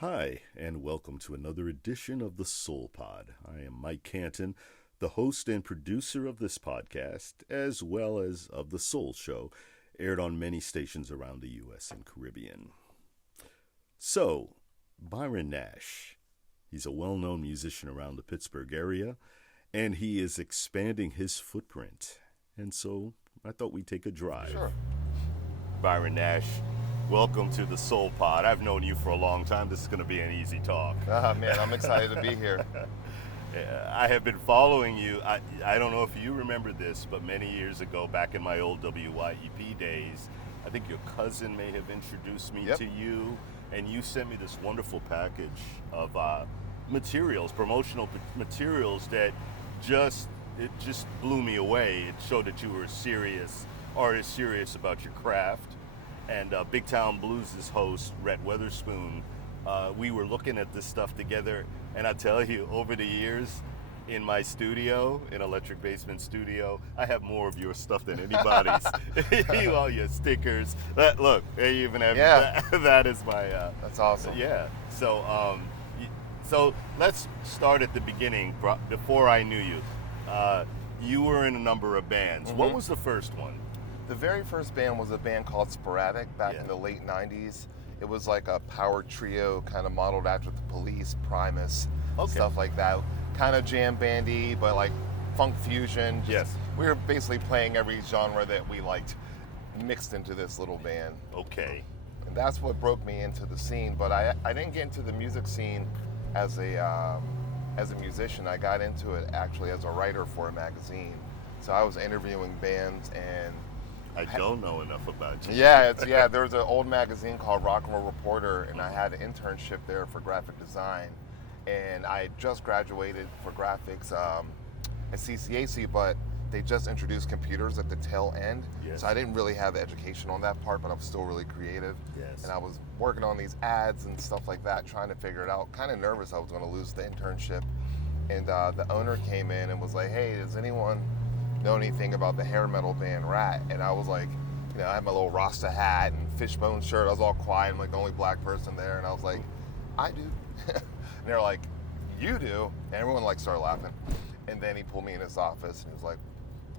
Hi, and welcome to another edition of the Soul Pod. I am Mike Canton, the host and producer of this podcast, as well as of The Soul Show, aired on many stations around the U.S. and Caribbean. So, Byron Nash. He's a well-known musician around the Pittsburgh area, and he is expanding his footprint. And so, I thought we'd take a drive. Sure. Byron Nash, welcome to the Soul Pod. I've known you for a long time. This is going to be an easy talk. Man, I'm excited to be here. I have been following you. I don't know if you remember this, but many years ago, back in my old WYEP days, I think your cousin may have introduced me to you, and you sent me this wonderful package of materials, promotional materials that just blew me away. It showed that you were a serious artist, serious about your craft. And Big Town Blues' host, Rhett Weatherspoon, we were looking at this stuff together, and I tell you, over the years, in my studio, in Electric Basement Studio, I have more of your stuff than anybody's. All your stickers. Look, they even have that is my... That's awesome. Yeah. So let's start at the beginning, before I knew you. You were in a number of bands. Mm-hmm. What was the first one? The very first band was a band called Sporadic back in the late 90s. It was like a power trio kind of modeled after the Police, Primus, stuff like that. Kind of jam bandy, but like funk fusion. We were basically playing every genre that we liked mixed into this little band. Okay. And that's what broke me into the scene. But I didn't get into the music scene as a musician. I got into it actually as a writer for a magazine. So I was interviewing bands and I don't know enough about you. There was an old magazine called Rock and Roll Reporter, and I had an internship there for graphic design. And I had just graduated for graphics at CCAC, but they just introduced computers at the tail end. So I didn't really have the education on that part, but I was still really creative. And I was working on these ads and stuff like that, trying to figure it out. Kind of nervous I was going to lose the internship. And the owner came in and was like, hey, does anyone know anything about the hair metal band Rat? And I was like, I had my little Rasta hat and fishbone shirt. I was all quiet. I'm like the only black person there. And I was like, I do. And they're like, you do? And everyone like started laughing. And then he pulled me in his office and he was like,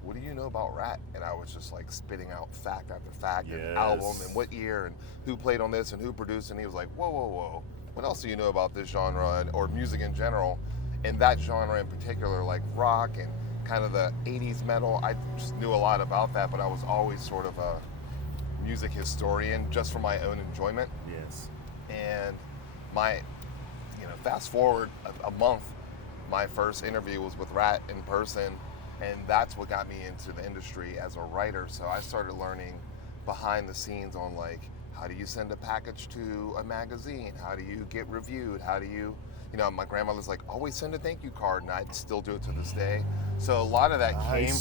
what do you know about Rat? And I was just like spitting out fact after fact and album and what year and who played on this and who produced. And he was like, whoa. What else do you know about this genre or music in general? And that genre in particular, like rock and kind of the 80s metal, I just knew a lot about that, but I was always sort of a music historian just for my own enjoyment. And fast forward a month, my first interview was with Rat in person, and that's what got me into the industry as a writer. So I started learning behind the scenes on like, how do you send a package to a magazine? How do you get reviewed? How do you, my grandmother's like, always send a thank you card, and I still do it to this day. So a lot of that came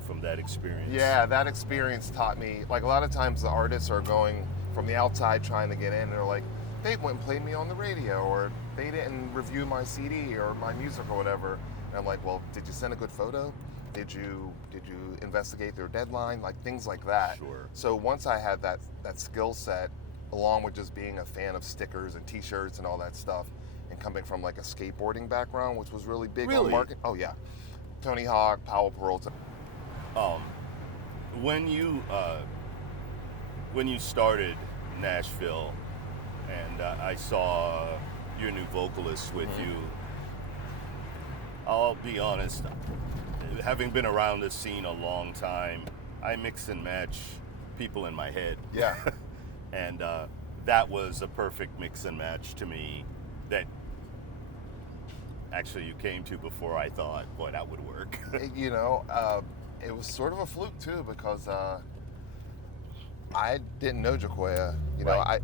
from that experience. Yeah, that experience taught me, like a lot of times the artists are going from the outside trying to get in, and they're like, they wouldn't play me on the radio, or they didn't review my CD or my music or whatever. And I'm like, well, did you send a good photo? Did you investigate their deadline? Like things like that. So once I had that skill set, along with just being a fan of stickers and t-shirts and all that stuff, and coming from like a skateboarding background, which was really big on market. Oh yeah. Tony Hawk, Powell Peralta. When you Started Nash.V.ILL, and I saw your new vocalist with you, I'll be honest, having been around this scene a long time, I mix and match people in my head. And that was a perfect mix and match to me that actually you came to before I thought, boy, that would work. It was sort of a fluke too, because I didn't know Jaquia.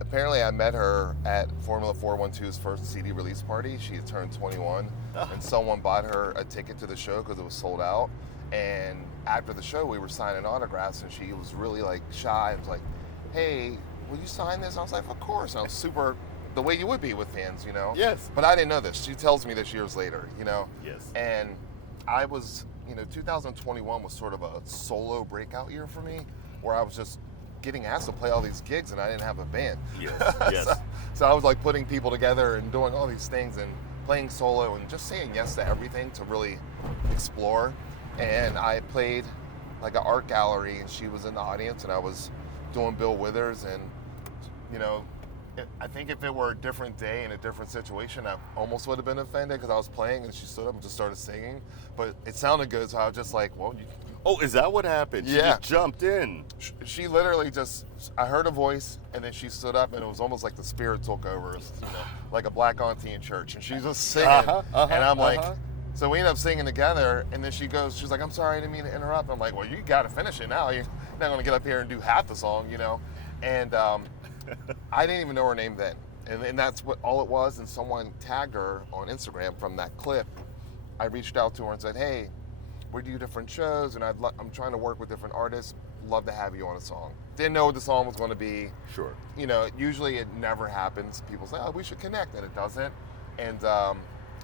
Apparently I met her at Formula 412's first CD release party. She had turned 21, and someone bought her a ticket to the show because it was sold out. And after the show, we were signing autographs, and she was really like shy. And was like, hey, will you sign this? I was like, of course. And I was super, the way you would be with fans, But I didn't know this. She tells me this years later, And I was, 2021 was sort of a solo breakout year for me, where I was just getting asked to play all these gigs and I didn't have a band. Yes. So I was like putting people together and doing all these things and playing solo and just saying yes to everything to really explore. And I played like an art gallery, and she was in the audience, and I was doing Bill Withers. And I think if it were a different day in a different situation, I almost would have been offended because I was playing and she stood up and just started singing. But it sounded good, so I was just like, well, Oh, is that what happened? She Yeah. just jumped in. she literally just, I heard a voice, and then she stood up, and it was almost like the spirit took over, like a black auntie in church, and she's just singing, and I'm like, so we ended up singing together, and then she's like, I'm sorry, I didn't mean to interrupt. I'm like, well, you got to finish it now. You're not going to get up here and do half the song, and I didn't even know her name then, and that's what all it was, and someone tagged her on Instagram from that clip. I reached out to her and said, hey, we do different shows, and I'm trying to work with different artists. Love to have you on a song. Didn't know what the song was going to be. Sure. Usually it never happens. People say, oh, we should connect, and it doesn't. And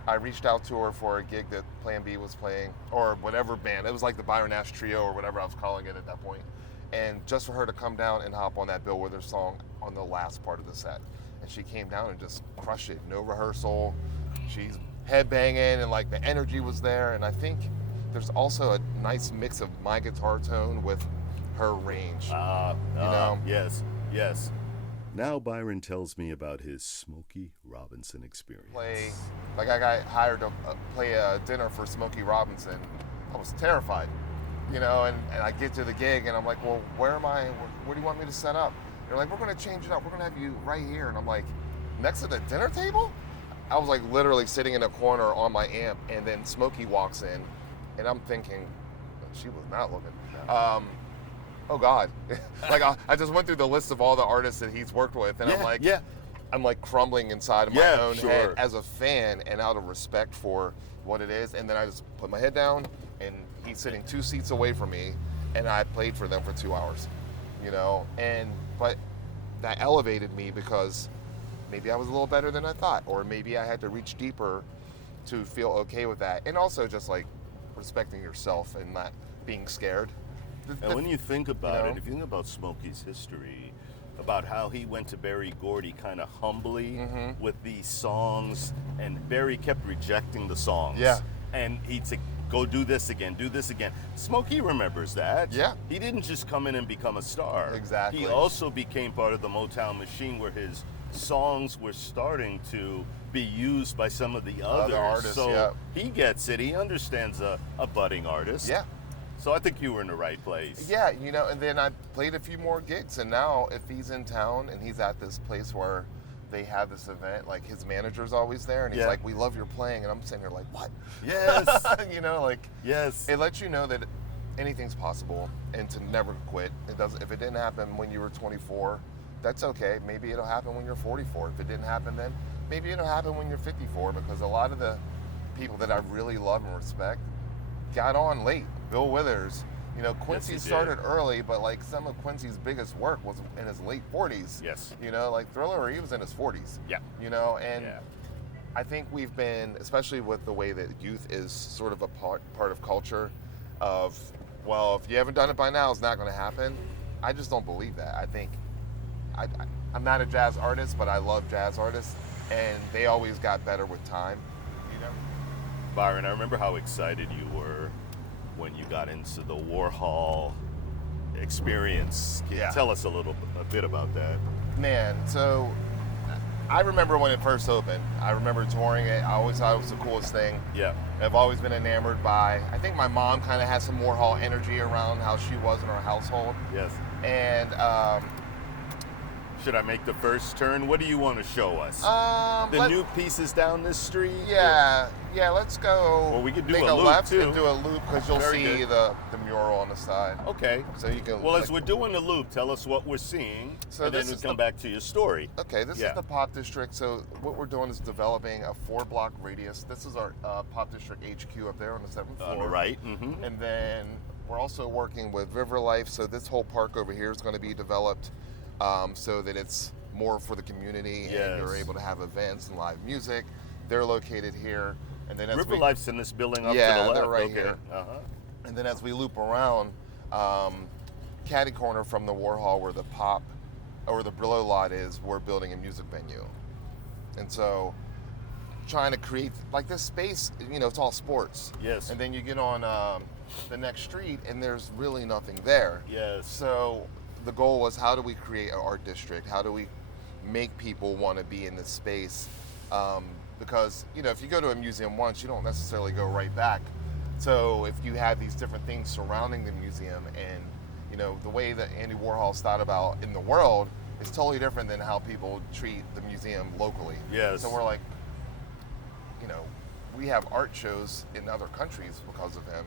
I reached out to her for a gig that Plan B was playing, or whatever band. It was like the Byron Nash Trio or whatever I was calling it at that point. And just for her to come down and hop on that Bill Withers song on the last part of the set. And she came down and just crushed it. No rehearsal. She's headbanging, and like the energy was there. And I think there's also a nice mix of my guitar tone with her range. Yes. Now Byron tells me about his Smokey Robinson experience. I got hired to play a dinner for Smokey Robinson. I was terrified, and I get to the gig, and I'm like, well, where am I? Where do you want me to set up? They're like, we're going to change it up. We're going to have you right here. And I'm like, next to the dinner table? I was like literally sitting in a corner on my amp, and then Smokey walks in, and I'm thinking, she was not looking. Oh God. Like I just went through the list of all the artists that he's worked with, and I'm like crumbling inside of my own head as a fan and out of respect for what it is. And then I just put my head down, and he's sitting 2 seats away from me, and I played for them for 2 hours, but that elevated me because maybe I was a little better than I thought, or maybe I had to reach deeper to feel okay with that. And also just like respecting yourself and not being scared. And when you think about it, if you think about Smokey's history, about how he went to Berry Gordy kind of humbly with these songs, and Berry kept rejecting the songs. Yeah. And he'd say, go do this again, do this again. Smokey remembers that. Yeah. He didn't just come in and become a star. Exactly. He also became part of the Motown machine, where his songs were starting to be used by some of the other artists. So he gets it. He understands a budding artist. Yeah. So I think you were in the right place. Yeah, and then I played a few more gigs, and now if he's in town and he's at this place where they have this event, like his manager's always there, and he's like, we love your playing, and I'm sitting here like, what? Yes. Yes. It lets you know that anything's possible and to never quit. If it didn't happen when you were 24, that's okay. Maybe it'll happen when you're 44. If it didn't happen then, maybe it'll happen when you're 54, because a lot of the people that I really love and respect got on late. Bill Withers, Quincy started early, but like some of Quincy's biggest work was in his late 40s. Yes. Like Thriller, he was in his 40s. Yeah. I think we've been, especially with the way that youth is sort of a part of culture of, well, if you haven't done it by now, it's not going to happen. I just don't believe that. I think I'm not a jazz artist, but I love jazz artists, and they always got better with time. Byron, I remember how excited you were when you got into the Warhol experience. Can you tell us a bit about that? Man, so I remember when it first opened. I remember touring it. I always thought it was the coolest thing. Yeah. I've always been enamored by, I think my mom kind of has some Warhol energy around how she was in her household. Yes. And should I make the first turn? What do you want to show us? The new pieces down this street? Yeah, let's go. Well, we could do make a loop left too. and do a loop, because you'll Very see good. the mural on the side. Okay. So you can. Well, as we're doing the loop, tell us what we're seeing, and then we'll come back to your story. Okay, this is the Pop District. So what we're doing is developing a 4-block radius. This is our Pop District HQ up there on the 7th floor. On the right. Mm-hmm. And then we're also working with River Life. So this whole park over here is going to be developed so that it's more for the community, and you're able to have events and live music. They're located here. And then as River Life's in this building up to the yeah, left. they're right Okay. here. Uh-huh. And then as we loop around, catty corner from the Warhol, where the Pop or the Brillo lot is, we're building a music venue. And so trying to create like this space, it's all sports. Yes. And then you get on the next street and there's really nothing there. Yes. So the goal was, how do we create an art district? How do we make people want to be in this space? Because, if you go to a museum once, you don't necessarily go right back. So if you have these different things surrounding the museum, and, the way that Andy Warhol's thought about in the world is totally different than how people treat the museum locally. Yes. So we're like, we have art shows in other countries because of him,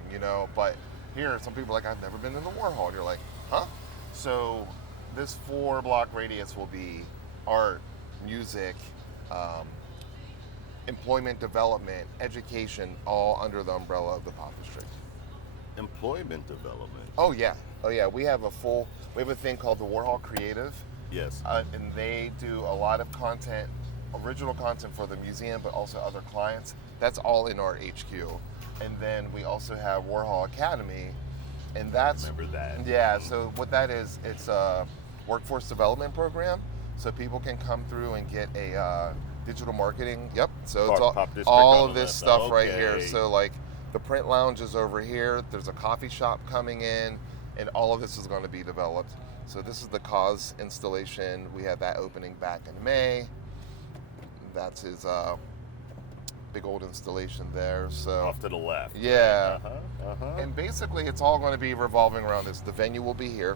but here some people are like, I've never been in the Warhol. And you're like, huh? So this 4-block radius will be art, music, employment development, education, all under the umbrella of the Pop District. Employment development. Oh yeah. We have a thing called the Warhol Creative. Yes. And they do a lot of content, original content for the museum, but also other clients. That's all in our HQ. And then we also have Warhol Academy, and that's... I remember that. Yeah, so what that is, it's a workforce development program, so people can come through and get a digital marketing. Yep, so it's all of this stuff right here. So like the print lounge is over here, there's a coffee shop coming in, and all of this is going to be developed. So this is the Cause installation. We had that opening back in May. That's his big old installation there. So off to the left. Yeah. Uh-huh. And basically it's all going to be revolving around this. The venue will be here.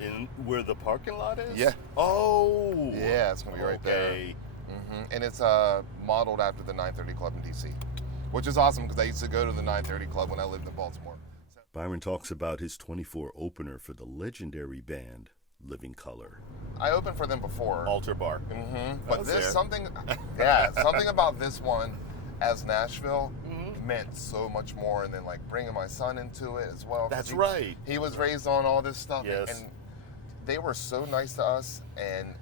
In where the parking lot is? Yeah. Oh. Yeah, it's going to be right there. Mm-hmm. And it's modeled after the 930 Club in DC, which is awesome because I used to go to the 930 Club when I lived in Baltimore. Byron talks about his 24 opener for the legendary band Living Color. I opened for them before. Altar Bar. Mm-hmm. But there. something about this one as Nashville meant so much more, and then like bringing my son into it as well. That's right. He was raised on all this stuff, Yes. and they were so nice to us, and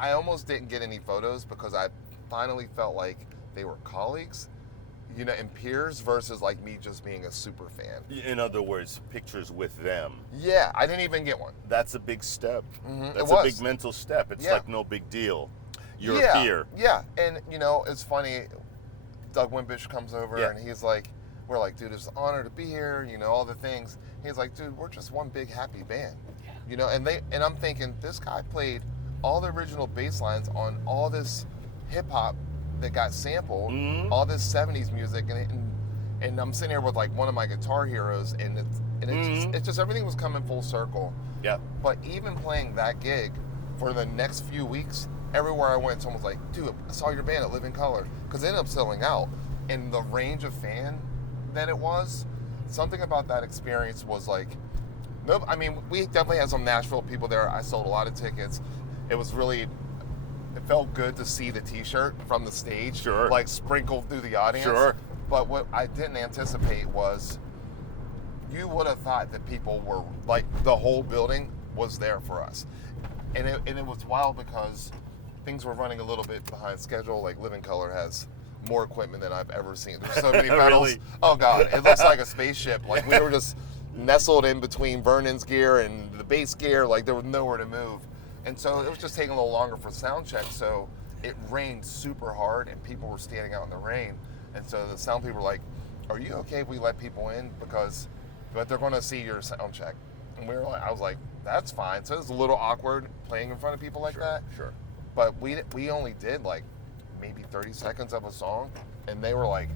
I almost didn't get any photos because I finally felt like they were colleagues, and peers versus like me just being a super fan. In other words, pictures with them. Yeah, I didn't even get one. That's a big step. Mm-hmm. That's a big mental step. It's like no big deal. You're a peer. Yeah, and it's funny. Doug Wimbish comes over and he's like, we're like, dude, it's an honor to be here, all the things. He's like, dude, we're just one big happy band. And I'm thinking, this guy played all the original bass lines on all this hip hop that got sampled, all this 70s music, and I'm sitting here with like one of my guitar heroes, and it's just everything was coming full circle. Yeah. But even playing that gig for the next few weeks, everywhere I went, someone was like, dude, I saw your band at Living Color, because it ended up selling out. And the range of fan that it was, something about that experience was like, nope. I mean, we definitely had some Nashville people there. I sold a lot of tickets. It felt good to see the t-shirt from the stage, like sprinkled through the audience. Sure. But what I didn't anticipate was, you would have thought that people were, like, the whole building was there for us. And it was wild because things were running a little bit behind schedule. Like, Living Color has more equipment than I've ever seen. There's so many pedals. Really? Oh, God. It looks like a spaceship. Like, we were just nestled in between Vernon's gear and the bass gear. Like, there was nowhere to move. And so it was just taking a little longer for sound check. So it rained super hard and people were standing out in the rain. And so the sound people were like, are you okay if we let people in? But they're going to see your sound check. And I was like, that's fine. So it was a little awkward playing in front of people like that. Sure. But we only did like maybe 30 seconds of a song. And they were like,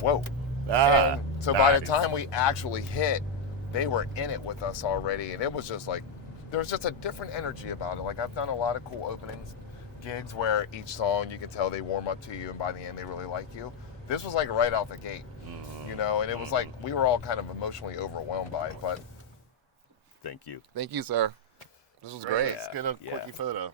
whoa. And so by the time we actually hit, they were in it with us already. And it was just like, there was just a different energy about it. Like, I've done a lot of cool openings gigs where each song you can tell they warm up to you, and by the end they really like you. This was like right out the gate, and it was like we were all kind of emotionally overwhelmed by it. But thank you. Thank you, sir. This was great. Let's get a quickie photo.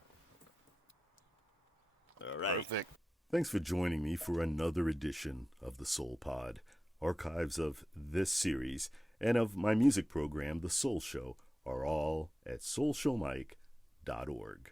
All right. Perfect. Thanks for joining me for another edition of the Soul Pod. Archives of this series and of my music program, The Soul Show, are all at soulshowmike.org.